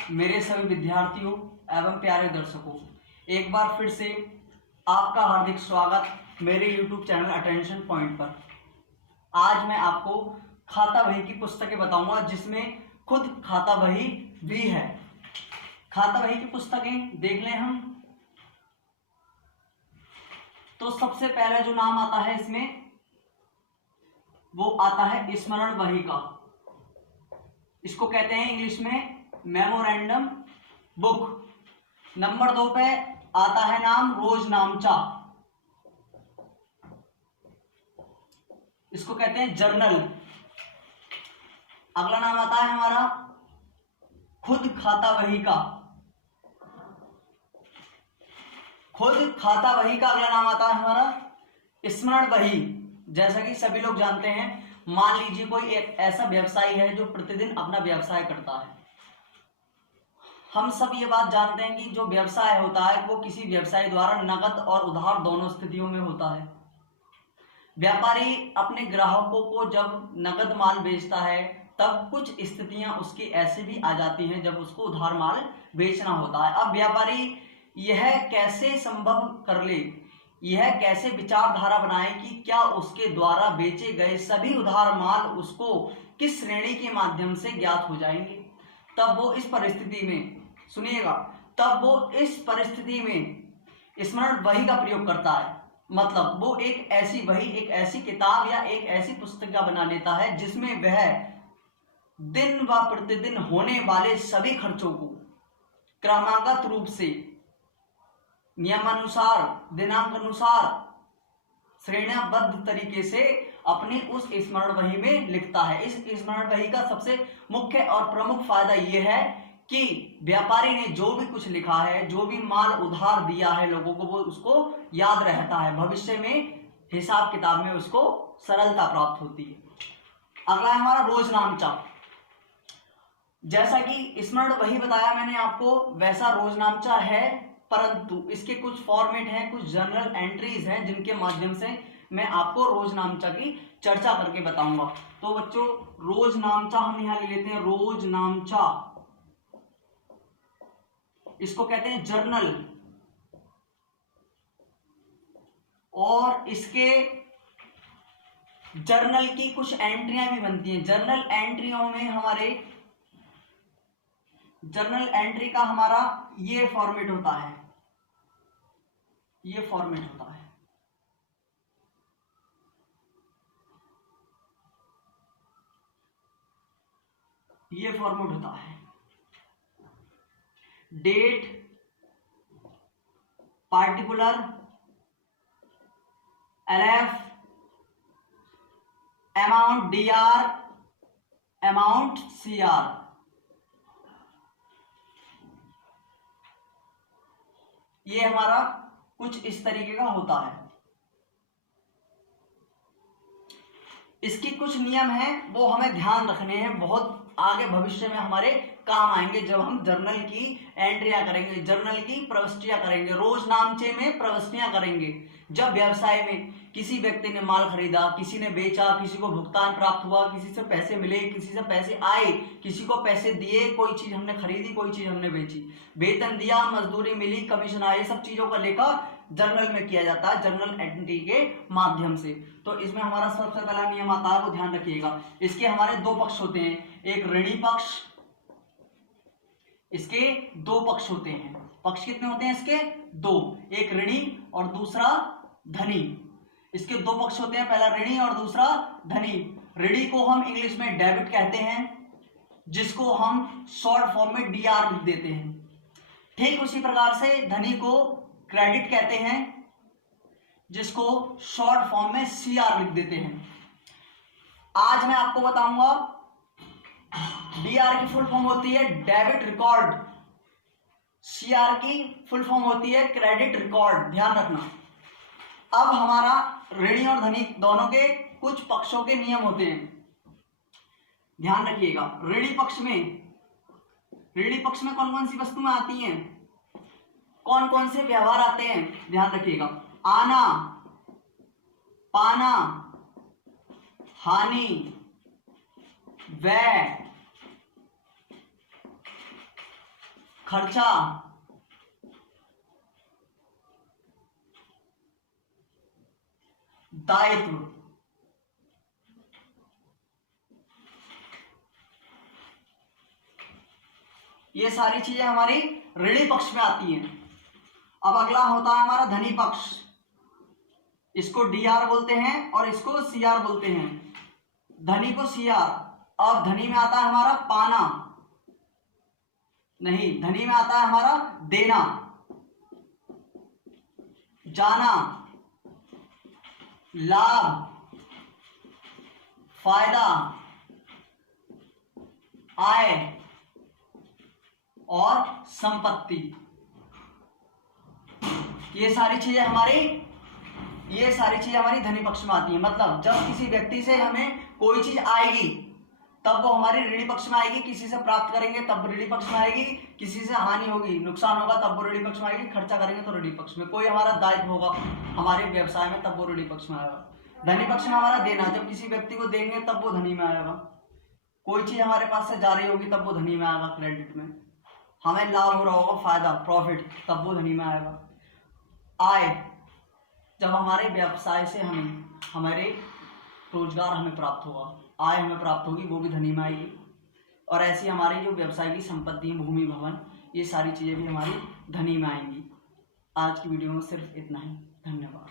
मेरे सभी विद्यार्थियों एवं प्यारे दर्शकों, एक बार फिर से आपका हार्दिक स्वागत मेरे YouTube चैनल अटेंशन पॉइंट पर। आज मैं आपको खाता बही की पुस्तकें बताऊंगा जिसमें खुद खाता बही भी है। खाता बही की पुस्तकें देख लें हम तो सबसे पहले जो नाम आता है इसमें वो आता है स्मरण बही का। इसको कहते हैं इंग्लिश में मेमोरेंडम बुक। नंबर 2 पे आता है नाम रोजनामचा। इसको कहते हैं जर्नल। अगला नाम आता है हमारा खुद खाता बही का। खुद खाता बही का अगला नाम आता है हमारा स्मरण बही। जैसा कि सभी लोग जानते हैं, मान लीजिए कोई एक ऐसा व्यवसायी है जो प्रतिदिन अपना व्यवसाय करता है। हम सब ये बात जानते हैं कि जो व्यवसाय होता है वो किसी व्यवसायी द्वारा नकद और उधार दोनों स्थितियों में होता है। व्यापारी अपने ग्राहकों को जब नकद माल बेचता है तब कुछ स्थितियां उसकी ऐसे भी आ जाती हैं जब उसको उधार माल बेचना होता है। अब व्यापारी यह कैसे संभव कर ले, यह कैसे विचारधारा बनाए कि क्या उसके द्वारा बेचे गए सभी उधार माल उसको किस श्रेणी के माध्यम से ज्ञात हो जाएंगे। तब वो इस परिस्थिति में, सुनिएगा, तब वो इस परिस्थिति में स्मरण बही का प्रयोग करता है। मतलब वो एक ऐसी बही, एक ऐसी किताब या एक ऐसी पुस्तिका बना लेता है जिसमें वह दिन व प्रतिदिन होने वाले सभी खर्चों को क्रमागत रूप से, नियमानुसार, दिनांक अनुसार, श्रेणीबद्ध तरीके से अपनी उस स्मरण बही में लिखता है। इस स्मरण बही का सबसे मुख्य और प्रमुख फायदा यह है कि व्यापारी ने जो भी कुछ लिखा है, जो भी माल उधार दिया है लोगों को, वो उसको याद रहता है। भविष्य में हिसाब किताब में उसको सरलता प्राप्त होती है। अगला है हमारा रोजनामचा। जैसा कि स्मरण बही बताया मैंने आपको, वैसा रोजनामचा है, परंतु इसके कुछ फॉर्मेट हैं, कुछ जर्नल एंट्रीज हैं जिनके माध्यम से मैं आपको रोजनामचा की चर्चा करके बताऊंगा। तो बच्चों, रोजनामचा हम यहां ले लेते हैं। रोजनामचा, इसको कहते हैं जर्नल। और इसके जर्नल की कुछ एंट्रियां भी बनती हैं। जर्नल एंट्रियों में हमारे जर्नल एंट्री का हमारा ये फॉर्मेट होता है, ये फॉर्मेट होता है। ये फॉर्मेट होता है date, particular, LF, amount DR, amount CR. ये हमारा कुछ इस तरीके का होता है। इसकी कुछ नियम हैं, वो हमें ध्यान रखने हैं, बहुत आगे भविष्य में हमारे काम आएंगे जब हम जर्नल की एंट्रियां करेंगे, जर्नल की प्रविष्टियां करेंगे, रोजनामचे में प्रविष्टियां करेंगे। जब व्यवसाय में किसी व्यक्ति ने माल खरीदा, किसी ने बेचा, किसी को भुगतान प्राप्त हुआ, किसी से पैसे मिले, किसी से पैसे आए, किसी को पैसे दिए, कोई चीज हमने खरीदी, कोई चीज हमने बेची, वेतन दिया, मजदूरी मिली, कमीशन आए, सब चीजों का लेखा जर्नल में किया जाता है, जर्नल एंट्री के माध्यम से। तो इसमें हमारा सबसे पहला नियम आता है, वो ध्यान रखिएगा। इसके हमारे दो पक्ष होते हैं, एक ऋणी पक्ष, इसके दो पक्ष होते हैं। पक्ष कितने होते हैं इसके? दो, एक ऋणी और दूसरा धनी। इसके दो पक्ष होते हैं, पहला ऋणी और दूसरा धनी। ऋणी को हम इंग्लिश में डेबिट कहते हैं, जिसको हम शॉर्ट फॉर्म में डीआर लिख देते हैं। ठीक उसी प्रकार से धनी को क्रेडिट कहते हैं, जिसको शॉर्ट फॉर्म में सीआर लिख देते हैं। आज मैं आपको बताऊंगा डीआर की फुल फॉर्म होती है डेबिट रिकॉर्ड, सीआर की फुल फॉर्म होती है क्रेडिट रिकॉर्ड, ध्यान रखना। अब हमारा ऋणी और धनी दोनों के कुछ पक्षों के नियम होते हैं, ध्यान रखिएगा। ऋणी पक्ष में कौन कौन सी वस्तुएं आती हैं, कौन कौन से व्यवहार आते हैं, ध्यान रखिएगा। आना, पाना, हानि, व्यय, खर्चा, दायित्व, ये सारी चीजें हमारी ऋणी पक्ष में आती हैं। अब अगला होता है हमारा धनी पक्ष। इसको डीआर बोलते हैं और इसको सीआर बोलते हैं। धनी को सीआर। अब धनी में आता है हमारा पाना, नहीं, धनी में आता है हमारा देना, जाना, लाभ, फायदा, आय और संपत्ति। ये सारी चीजें हमारी धनी पक्ष में आती हैं। मतलब जब किसी व्यक्ति से हमें कोई चीज आएगी तब वो हमारी ऋणी पक्ष में आएगी, किसी से प्राप्त करेंगे तब ऋणी पक्ष में आएगी, किसी से हानि होगी, नुकसान होगा तब वो ऋणी पक्ष में आएगी, खर्चा करेंगे तो ऋणी पक्ष में, कोई हमारा दायित्व होगा हमारे व्यवसाय में तब वो ऋणी पक्ष में आएगा। धनी पक्ष में हमारा देना, जब किसी व्यक्ति को देंगे तब वो धनी में आएगा, कोई चीज हमारे पास से जा रही होगी तब वो धनी में आएगा, क्रेडिट में, हमें लाभ हो रहा होगा, फायदा, प्रॉफिट, तब वो धनी में आएगा। आय, जब हमारे व्यवसाय से हमारे रोजगार हमें प्राप्त होगा, आय हमें प्राप्त होगी, वो भी धनी में आएगी। और ऐसी हमारी जो व्यवसाय की संपत्ति, भूमि, भवन, ये सारी चीजें भी हमारी धनी में आएंगी। आज की वीडियो में सिर्फ इतना ही। धन्यवाद।